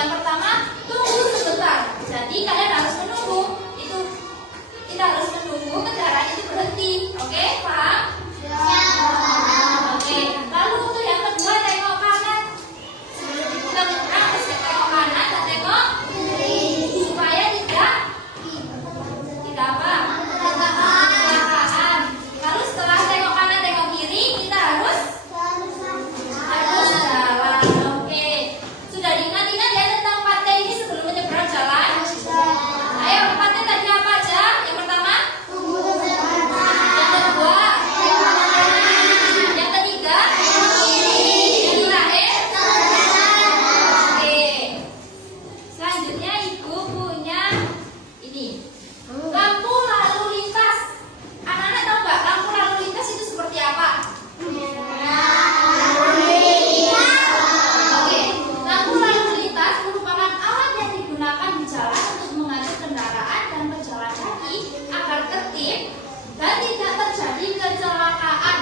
yang pertama, tunggu sebentar. Jadi kalian harus menunggu. Kita harus menunggu kendaraan itu berhenti. Oke, paham? Oke. Lalu untuk yang kedua, tengok kanan. Sebelum kita menyeberang harus tengok kanan dan tengok kiri supaya tidak apa? Kecelakaan. Lalu setelah tengok kanan, tengok kiri, kita harus jalan. Oke. Sudah diingat-ingat ya tentang 4T ini sebelum menyeberang jalan? Ayo, 4T tadi apa aja? Yang pertama? Yang kedua? Yang ketiga? Yang terakhir? Oke. Selanjutnya Ibu punya ini. Lampu lalu lintas. Anak-anak tahu nggak lampu lalu lintas itu seperti apa? Oke, lampu lalu lintas merupakan alat yang digunakan di jalan untuk mengatur kendaraan dan pejalan kaki agar tertib dan tidak terjadi kecelakaan.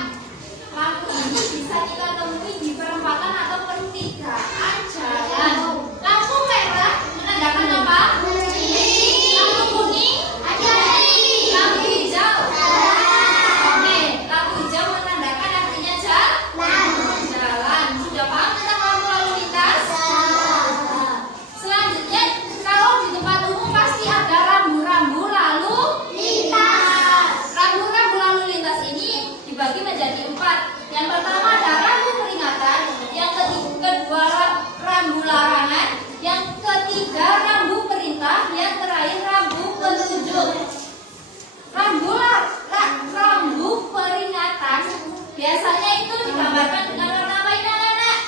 Lampu ini bisa kita temui di perempatan atau pertigaan jalan. Lampu merah menandakan apa? Lampu kuning? Lampu hijau? Oke, lampu hijau menandakan artinya jalan. Sudah paham tentang lampu lalu lintas? Selanjutnya, kalau di tempat umum pasti ada rambu-rambu lalu lintas. Rambu-rambu lalu lintas ini dibagi menjadi 4. Yang pertama ada rambu peringatan, yang kedua rambu larangan, yang ketiga rambu perintah, yang terakhir rambu petunjuk. Rambu peringatan biasanya itu digambarkan dengan warna apa ini anak-anak?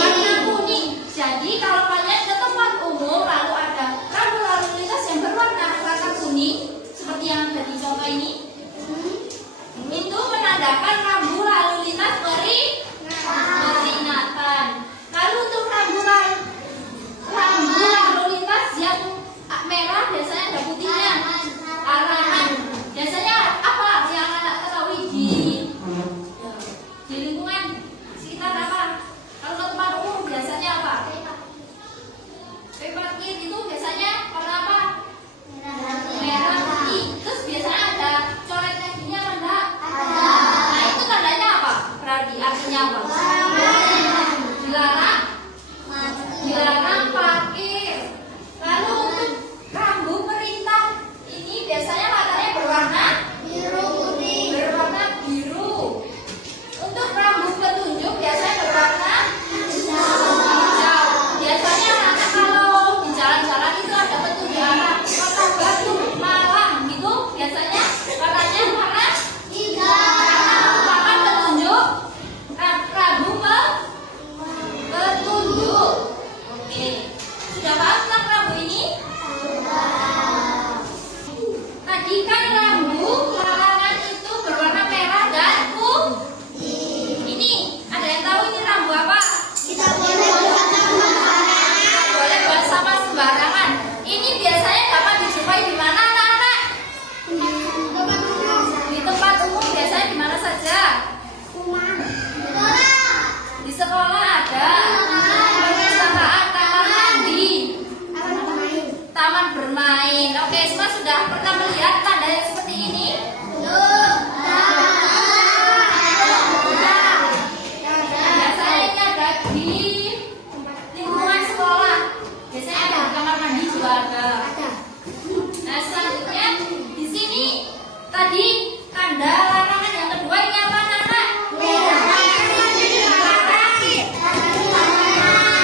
Warna kuning. Jadi kalau kalian ke tempat umum lalu ada rambu lalu lintas yang berwarna kuning seperti yang ada di contoh ini, itu menandakan rambu lalu lintas peringatan. Lalu untuk rambu lalu lintas yang merah biasanya ada putihnya, larangan. Biasanya apa yang anak ketahui di lingkungan sekitar apa? Kalau ke tempat umum biasanya apa? Parkir itu biasanya warna apa? Merah putih. Terus biasanya ada coretnya gini apa enggak? Nah itu tandanya apa? Berarti artinya apa? Dilarang parkir. Lalu untuk rambu perintah ini biasanya warnanya berwarna biru. Untuk rambu petunjuk biasanya berwarna hijau. Biasanya anak-anak kalau di jalan-jalan itu ada petunjuk arah Kota Batu, Malang gitu. Biasanya warnanya warna hijau. Merupakan petunjuk rambu petunjuk. Oke. Sudah paham tentang rambu ini? Tadi kan rambu larangan itu berwarna merah dan putih. Ini ada yang tahu ini rambu apa? Boleh buang sampah sembarangan. Ini biasanya dapat dijumpai di mana anak-anak? Di tempat umum biasanya di mana saja? Di sekolah ada. Perpustakaan, kamar mandi, taman bermain. Oke, semua sudah pernah melihat tanda yang seperti ini? Biasanya ini ada di lingkungan sekolah. Biasanya ada di kamar mandi juga ada. Nah, selanjutnya di sini tadi tanda larangan yang kedua ini apa anak-anak?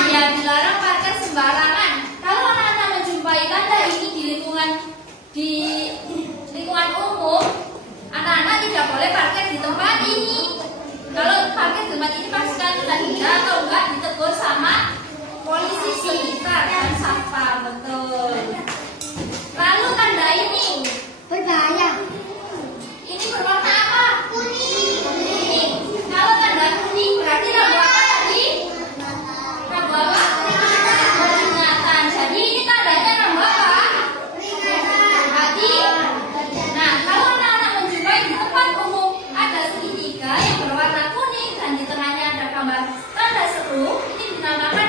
Ya, dilarang parkir sembarangan. Kalau anak-anak menjumpai tanda ini di lingkungan umum, anak-anak tidak boleh parkir di tempat ini. Kalau parkir di tempat ini pastikan sudah tidak atau enggak ditegur sama polisi sekitar dan satpam. Betul. Lalu tanda ini Berbahaya. ini berwarna apa? Kuning. Kalau tanda kuning berarti rambu apa tadi? Rambu apa? Peringatan. Jadi ini tandanya rambu apa? Berarti. Nah, kalau anak-anak menjumpai di tempat umum ada segitiga yang berwarna kuning dan di tengahnya ada gambar tanda seru, ini dinamakan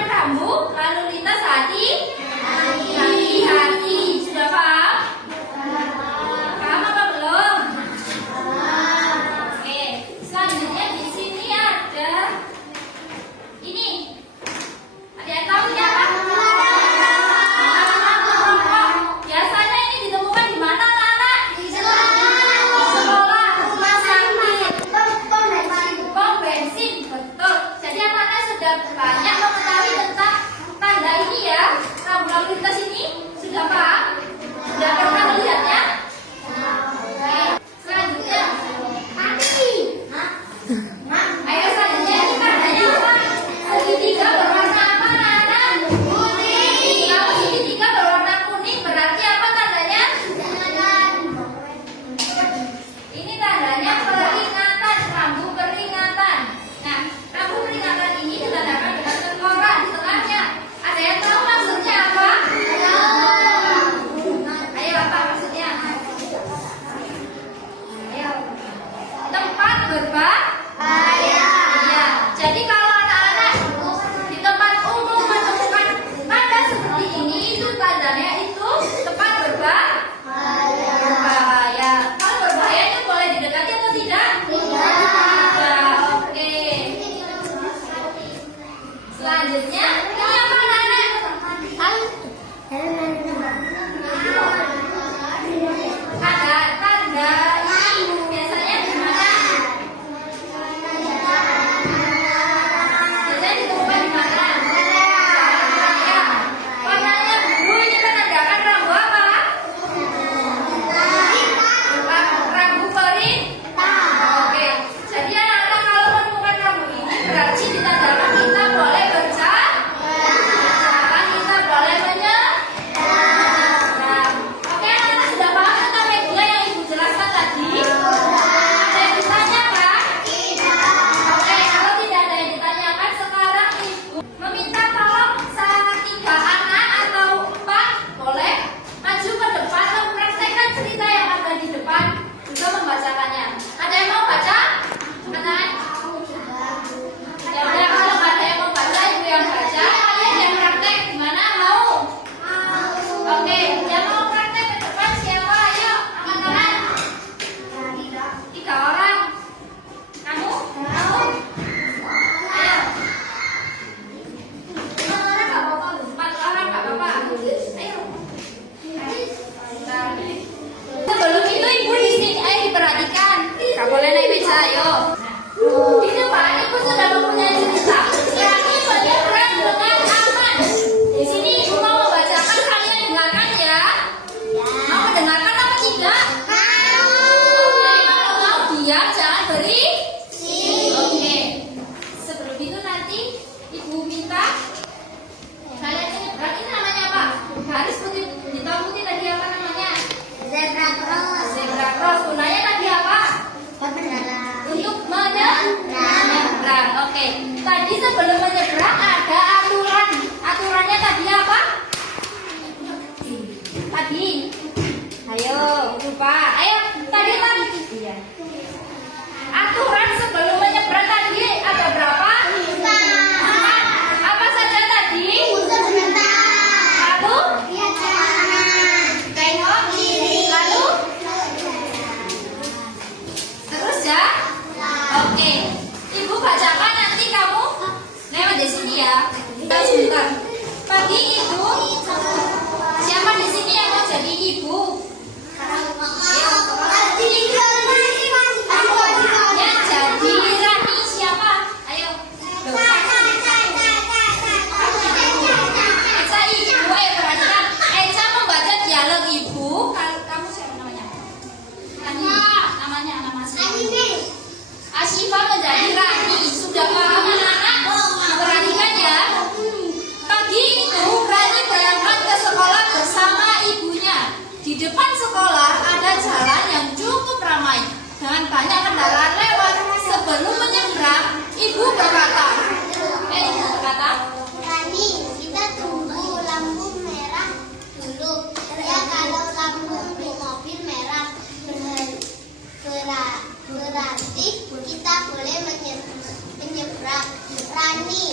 Ayo. Di depan ibu sudah mempunyai cerita. Rani menyeberang dengan aman. Di sini ibu mau membacakan, kalian dengarkan ya. Mau mendengarkan apa tidak? Oke, kalau mau diam jangan berisik. Oke. Sebelum itu nanti ibu minta kalian menyeberang. Ini namanya apa? Garis putih, hitam putih tadi apa namanya? Zebra cross. Zebra cross. Gunanya tadi apa? Untuk menyeberang. Oke. Tadi sebelum menyeberang ada aturan. Aturannya tadi apa? Tadi. Ayo, lupa. Ayo, tadi. Iya. Aturan sebelum menyeberang tadi ada berapa? Empat. Apa saja tadi? Lalu tengok kiri. Lalu terus ya. Oke. Ibu bacakan nanti kamu lewat di sini ya. Sebentar. Pagi ibu. Siapa di sini yang mau jadi ibu? Yang jadi Rani siapa? Ayo. Eca ibu, perhatikan. Eca membaca dialog ibu. Kalau kamu siapa namanya? Nama asli. Asyifa menjadi Rani. Sudah paham anak-anak? Perhatikan ya. Pagi itu Rani berangkat ke sekolah bersama ibunya. Di depan sekolah ada jalan yang cukup ramai dengan banyak kendaraan lewat. Sebelum menyeberang, ibu berkata, Rani, kita tunggu lampu merah dulu. Ya kalau lampu di mobil merah berarti kita boleh menyeberang. Rani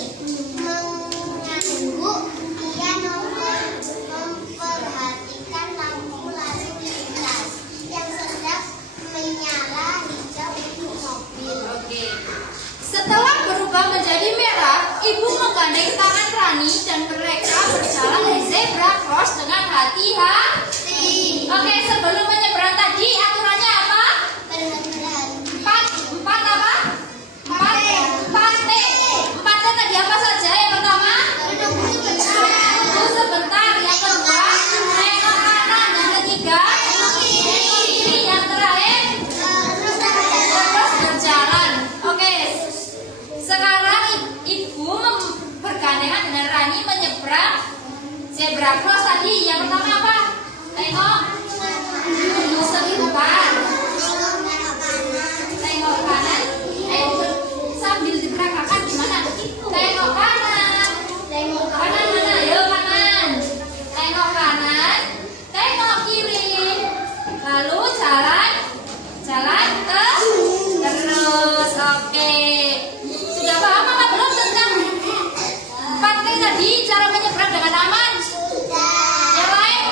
mengangguk. Ia memperhatikan lampu lalu lintas yang sedang menyala hijau itu mobil. Oke. Setelah berubah menjadi merah, ibu menggandeng tangan Rani dan mereka berjalan di zebra cross dengan hati-hati. Oke, sebelum menyeberang tadi aturannya apa? Empat apa? Empat T. Empat T tadi apa saja? Yang pertama, tunggu sebentar. Yang kedua, tengok kanan. Yang ketiga, tengok kiri. Yang terakhir, terus berjalan. Oke. Sekarang ibu bergandengan dengan Rani menyeberang zebra cross tadi. Yang pertama apa? Tengok sebentar. Tengok kanan. Sambil diperagakan gimana? Tengok kanan. Tengok kanan mana? Ayo kanan. Tengok kanan. Tengok kiri. Lalu jalan terus. Oke. Sudah paham apa belum tentang 4T tadi cara menyeberang dengan aman? Yang lain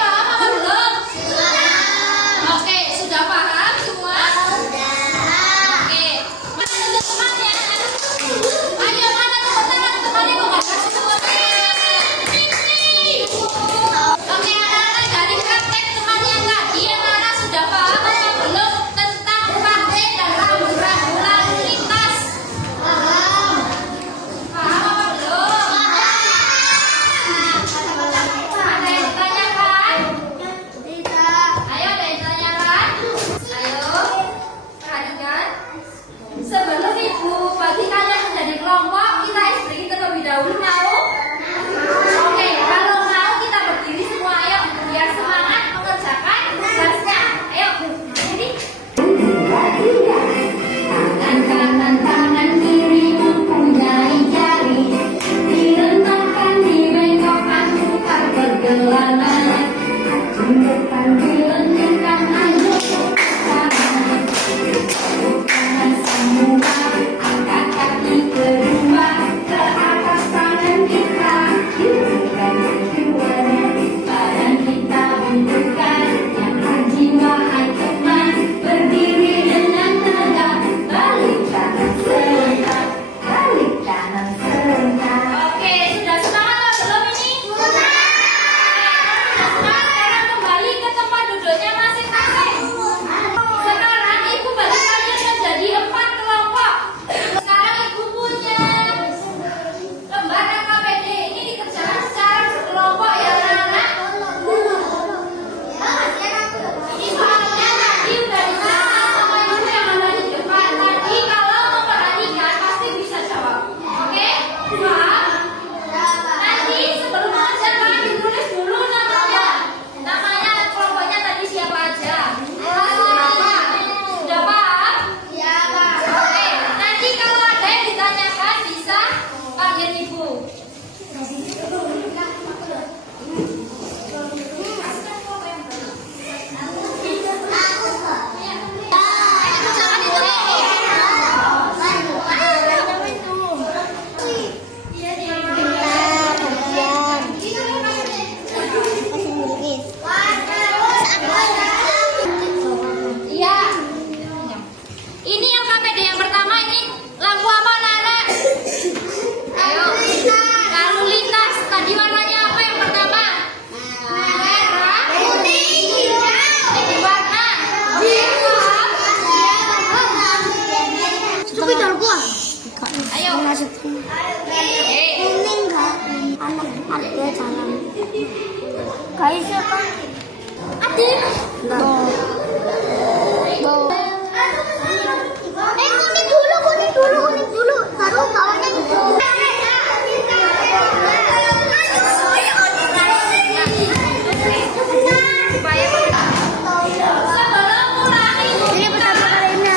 Ya salam. Guys, siapa? Adik. No. No. Kuning dulu. Baru bawahnya gitu. Ini pertama kali ini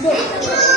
Itu